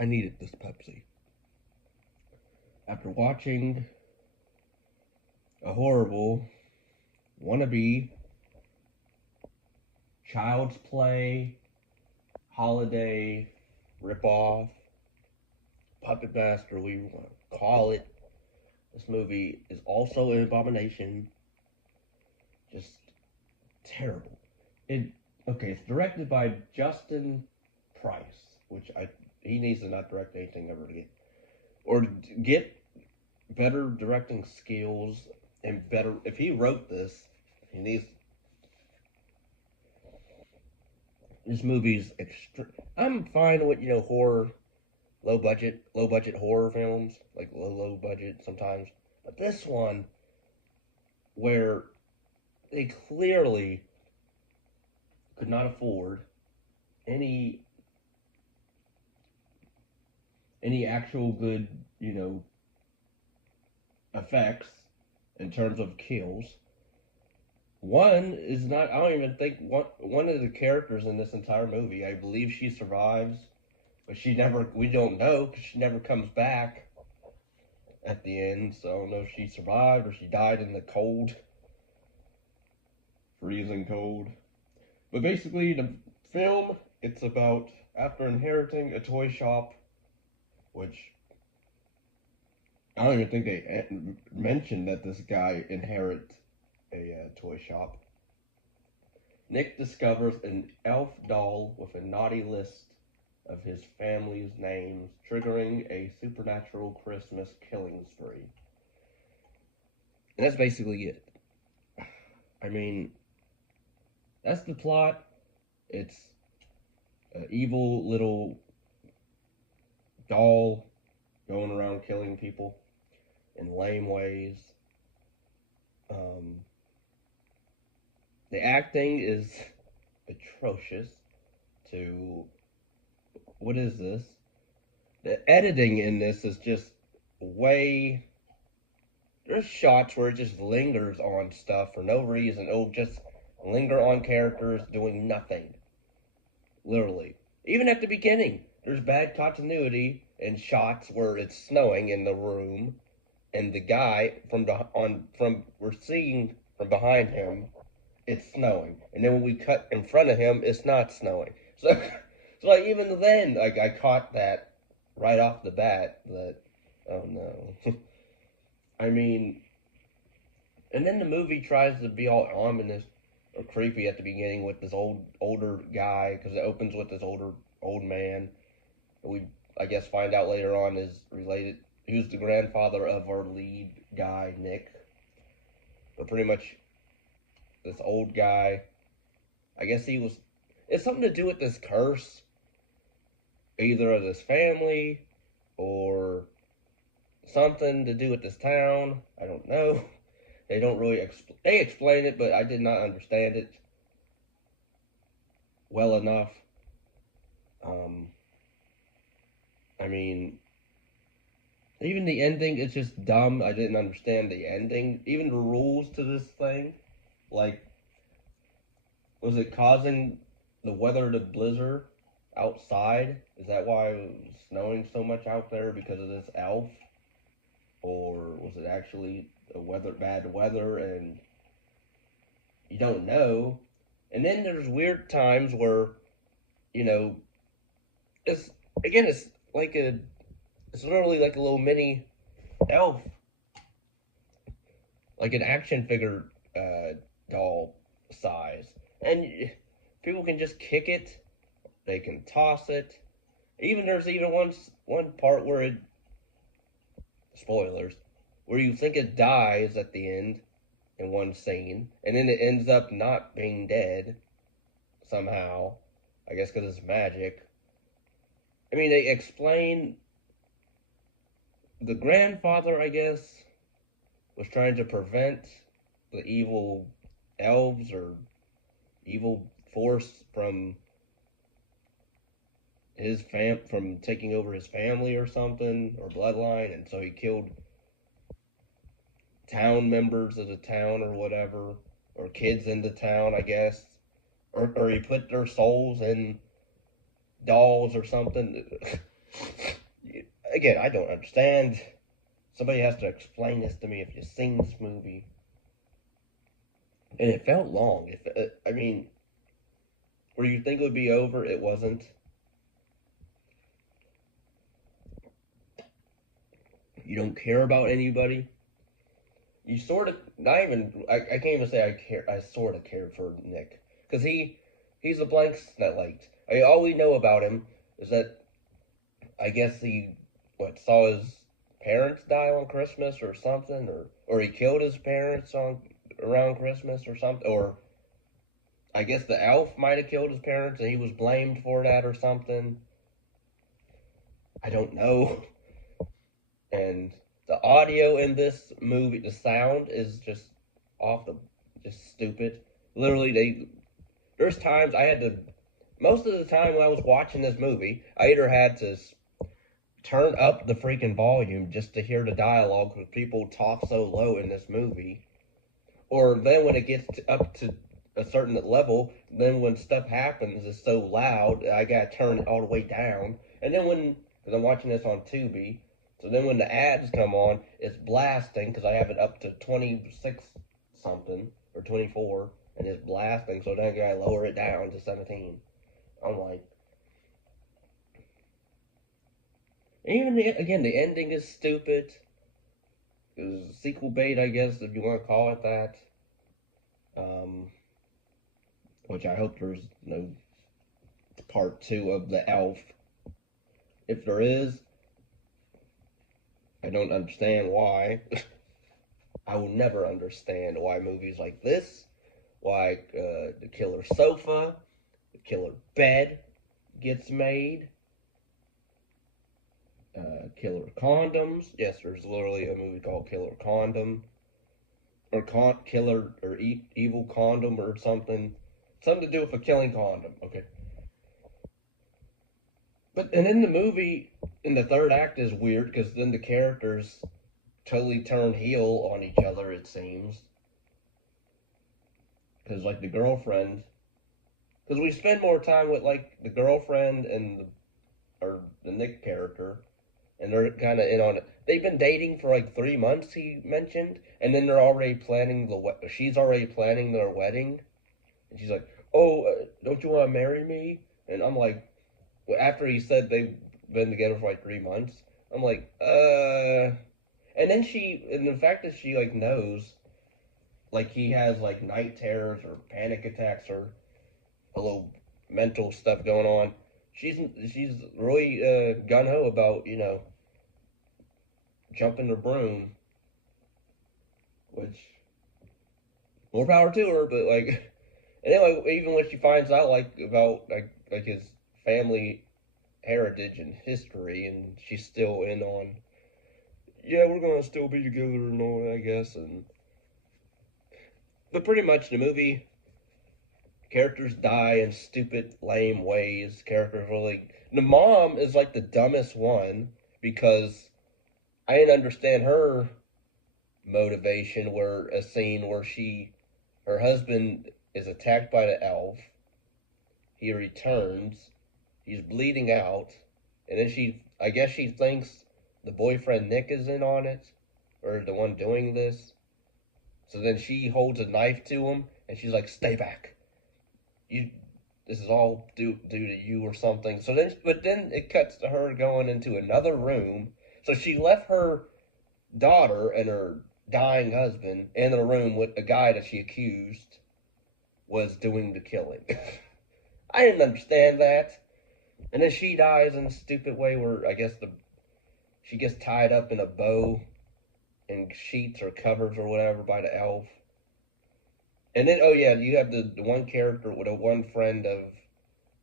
I needed this Pepsi. After watching a horrible wannabe Child's Play holiday ripoff, Puppet Master, we want to call it. This movie is also an abomination. Just terrible. It okay. It's directed by Justin Price, which he needs to not direct anything ever again, or get better directing skills and better. If he wrote this, he needs. This movie's extra. I'm fine with horror, low budget horror films like low budget sometimes, but this one where they clearly could not afford any actual good, effects in terms of kills. One is not. I don't even think one of the characters in this entire movie. I believe she survives, but she never. We don't know because she never comes back at the end. So I don't know if she survived or she died in the cold, freezing cold. But basically, the film it's about after inheriting a toy shop, which I don't even think they mentioned that this guy inherits a toy shop. Nick discovers an elf doll with a naughty list of his family's names, triggering a supernatural Christmas killing spree. And that's basically it. I mean, that's the plot. It's an evil little doll going around killing people in lame ways. The acting is atrocious. To what is this? The editing in this is just way. There's shots where it just lingers on stuff for no reason. It'll just linger on characters doing nothing. Literally. Even at the beginning, there's bad continuity in shots where it's snowing in the room, and the guy from we're seeing from behind him, it's snowing, and then when we cut in front of him, it's not snowing. So like even then, like I caught that right off the bat that oh no. I mean, and then the movie tries to be all ominous or creepy at the beginning with this older guy because it opens with this old man. We I guess find out later on is related. He was the grandfather of our lead guy Nick, but pretty much this old guy. I guess he was. It's something to do with this curse, either of his family or something to do with this town. I don't know. They don't really they explain it, but I did not understand it well enough. I mean, even the ending is just dumb. I didn't understand the ending. Even the rules to this thing, like, was it causing the weather to blizzard outside? Is that why it was snowing so much out there because of this elf? Or was it actually bad weather and you don't know? And then there's weird times where, you know, it's again it's literally like a little mini elf, like an action figure doll size, and people can just kick it, they can toss it. Even there's even one part where it spoilers where you think it dies at the end in one scene, and then it ends up not being dead somehow. I guess because it's magic. I mean, they explain the grandfather, I guess, was trying to prevent the evil elves or evil force from from taking over his family or something or bloodline, and so he killed town members of the town or whatever, or kids in the town, I guess, or he put their souls in dolls or something. Again, I don't understand. Somebody has to explain this to me if you've seen this movie. And it felt long. I mean, where you think it would be over, it wasn't. You don't care about anybody. You sort of not even. I can't even say I care. I sort of cared for Nick because he's a blank slate. All we know about him is that I guess he saw his parents die on Christmas or something, or he killed his parents on around Christmas or something, or I guess the elf might have killed his parents and he was blamed for that or something. I don't know. And the audio in this movie, the sound is just off the, just stupid. Literally, there's times I had to, most of the time when I was watching this movie, I either had to turn up the freaking volume just to hear the dialogue because people talk so low in this movie, or then when it gets up to a certain level, then when stuff happens, it's so loud, I gotta turn it all the way down. And then because I'm watching this on Tubi, so then when the ads come on, it's blasting because I have it up to 26 something or 24, and it's blasting. So then I gotta lower it down to 17. I'm like, even again, the ending is stupid. It was sequel bait, I guess, if you want to call it that. Um, which I hope there's no part two of the Elf. If there is, I don't understand why. I will never understand why movies like this, why the killer sofa, the killer bed gets made, killer condoms. Yes, there's literally a movie called Killer Condom, or killer or evil condom or something to do with a killing condom. Okay, but and in the movie, in the third act is weird because then the characters totally turn heel on each other. It seems because like the girlfriend, because we spend more time with like the girlfriend and or the Nick character, and they're kind of in on it. They've been dating for like 3 months. He mentioned, and then they're already planning she's already planning their wedding, and she's like, "Oh, don't you want to marry me?" And I'm like, after he said they've been together for like 3 months, I'm like, and then and the fact that she like knows, like he has like night terrors or panic attacks or a little mental stuff going on. She's really gun ho about jumping the broom, which more power to her. But like, and then like even when she finds out like about like his family heritage and history, and she's still in on, yeah, we're gonna still be together and all, I guess. And but pretty much the movie characters die in stupid, lame ways. Characters really, the mom is like the dumbest one because I didn't understand her motivation. Where a scene where her husband is attacked by the elf, he returns, he's bleeding out, and then I guess she thinks the boyfriend Nick is in on it, or the one doing this. So then she holds a knife to him, and she's like, "Stay back. You, this is all due to you or something." So but then it cuts to her going into another room. So she left her daughter and her dying husband in a room with a guy that she accused was doing the killing. I didn't understand that. And then she dies in a stupid way where I guess she gets tied up in a bow and sheets or covers or whatever by the elf. And then oh yeah, you have the one character with a one friend of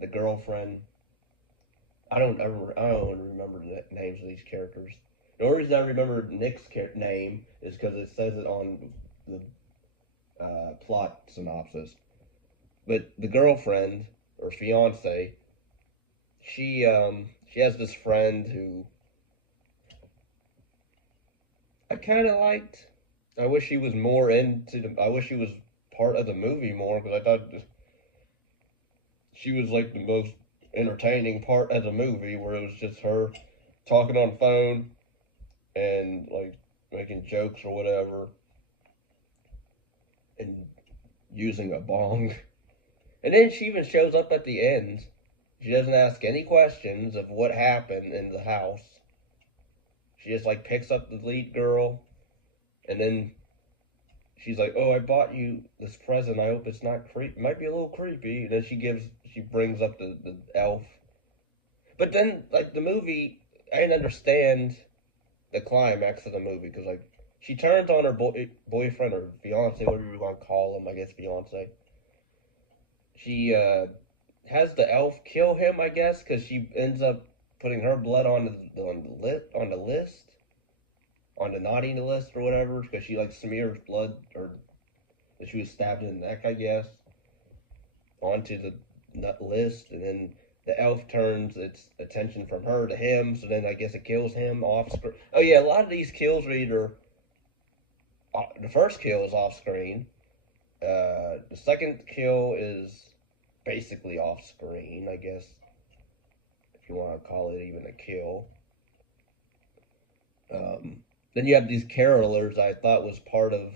the girlfriend. I don't remember the names of these characters. The only reason I remember Nick's name is because it says it on the plot synopsis. But the girlfriend or fiance, she has this friend who I kind of liked. I wish she was more into I wish she was part of the movie more because I thought she was like the most entertaining part of the movie where it was just her talking on the phone and like making jokes or whatever and using a bong. And then she even shows up at the end. She doesn't ask any questions of what happened in the house. She just like picks up the lead girl and then she's like, "Oh, I bought you this present. I hope it's not creepy. It might be a little creepy." And then she brings up the elf. But then, like the movie, I didn't understand the climax of the movie because like she turns on her boyfriend or fiance, whatever you want to call him. I guess fiance. She has the elf kill him, I guess, because she ends up putting her blood on the list, on the naughty list or whatever, because she like smears blood or that she was stabbed in the neck, I guess, onto the list, and then the elf turns its attention from her to him, so then I guess it kills him off screen. Oh yeah, a lot of these kills are either the first kill is off screen, the second kill is basically off screen, I guess, if you want to call it even a kill. Then you have these carolers I thought was part of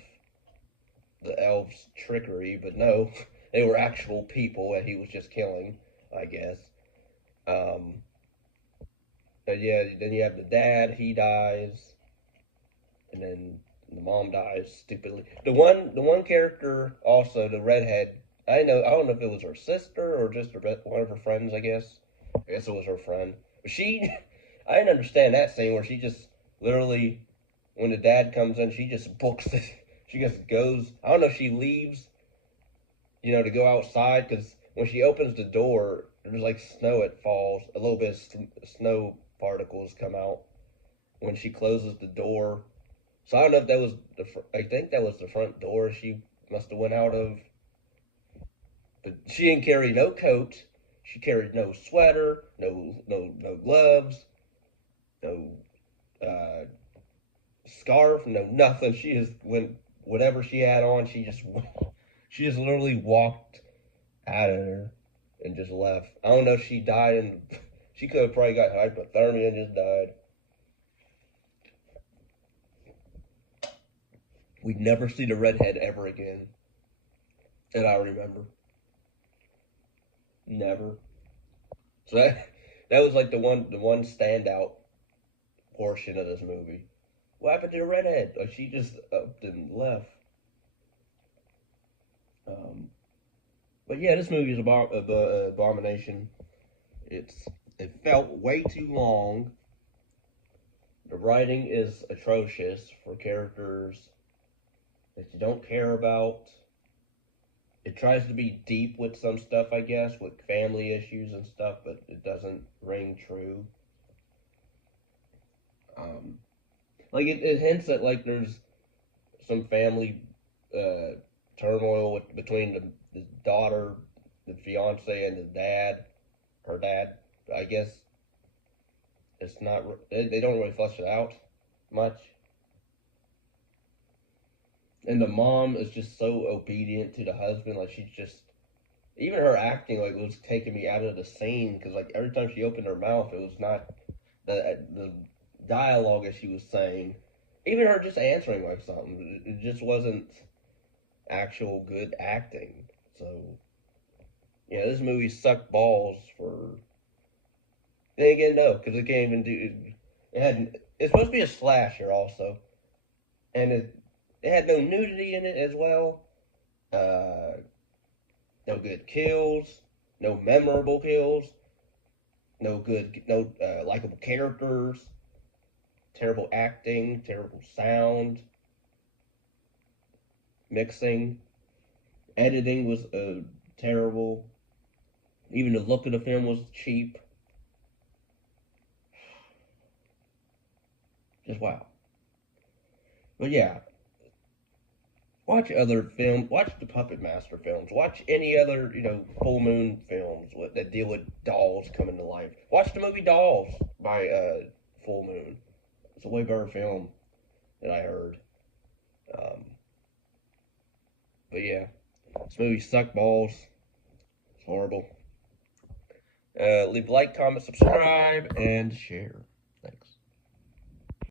the elf's trickery, but no, they were actual people that he was just killing, I guess. Um, and yeah, then you have the dad, he dies, and then the mom dies stupidly. The one character also, the redhead. I don't know if it was her sister or just one of her friends. I guess it was her friend. But she, I didn't understand that scene where she just literally, when the dad comes in, she just books it. She just goes. I don't know if she leaves, to go outside because when she opens the door, there's like snow. It falls. A little bit of snow particles come out when she closes the door. So I don't know if that was I think that was the front door she must have went out of. But she didn't carry no coat. She carried no sweater, no gloves, no uh, scarf, no nothing. She just went whatever she had on. She just literally walked out of there and just left. I don't know if she died and she could have probably got hypothermia and just died. We'd never see the redhead ever again that I remember. Never. So that was like the one standout portion of this movie. What happened to the redhead? Like she just up and left. Um, but yeah, this movie is about abomination. It felt way too long. The writing is atrocious for characters that you don't care about. It tries to be deep with some stuff, I guess, with family issues and stuff, but it doesn't ring true. Um, like it hints at like there's some family uh, turmoil between the daughter, the fiance, and the dad, her dad. I guess it's not. They don't really flesh it out much. And the mom is just so obedient to the husband. Like she's just even her acting like was taking me out of the scene because like every time she opened her mouth, it was not the dialogue that she was saying. Even her just answering like something, it just wasn't actual good acting. So yeah, this movie sucked balls for. Then again, no, because it can't even do. It had. It's supposed to be a slasher also, and it had no nudity in it as well. Uh, no good kills, no memorable kills, no likable characters, terrible acting, terrible sound, mixing, editing was terrible. Even the look of the film was cheap. Just wow. But yeah, watch other films. Watch the Puppet Master films. Watch any other, full moon films that deal with dolls coming to life. Watch the movie Dolls by Full Moon. It's a way better film than I heard. Um, but yeah, this movie sucked balls. It's horrible. Leave a like, comment, subscribe, and share. Thanks.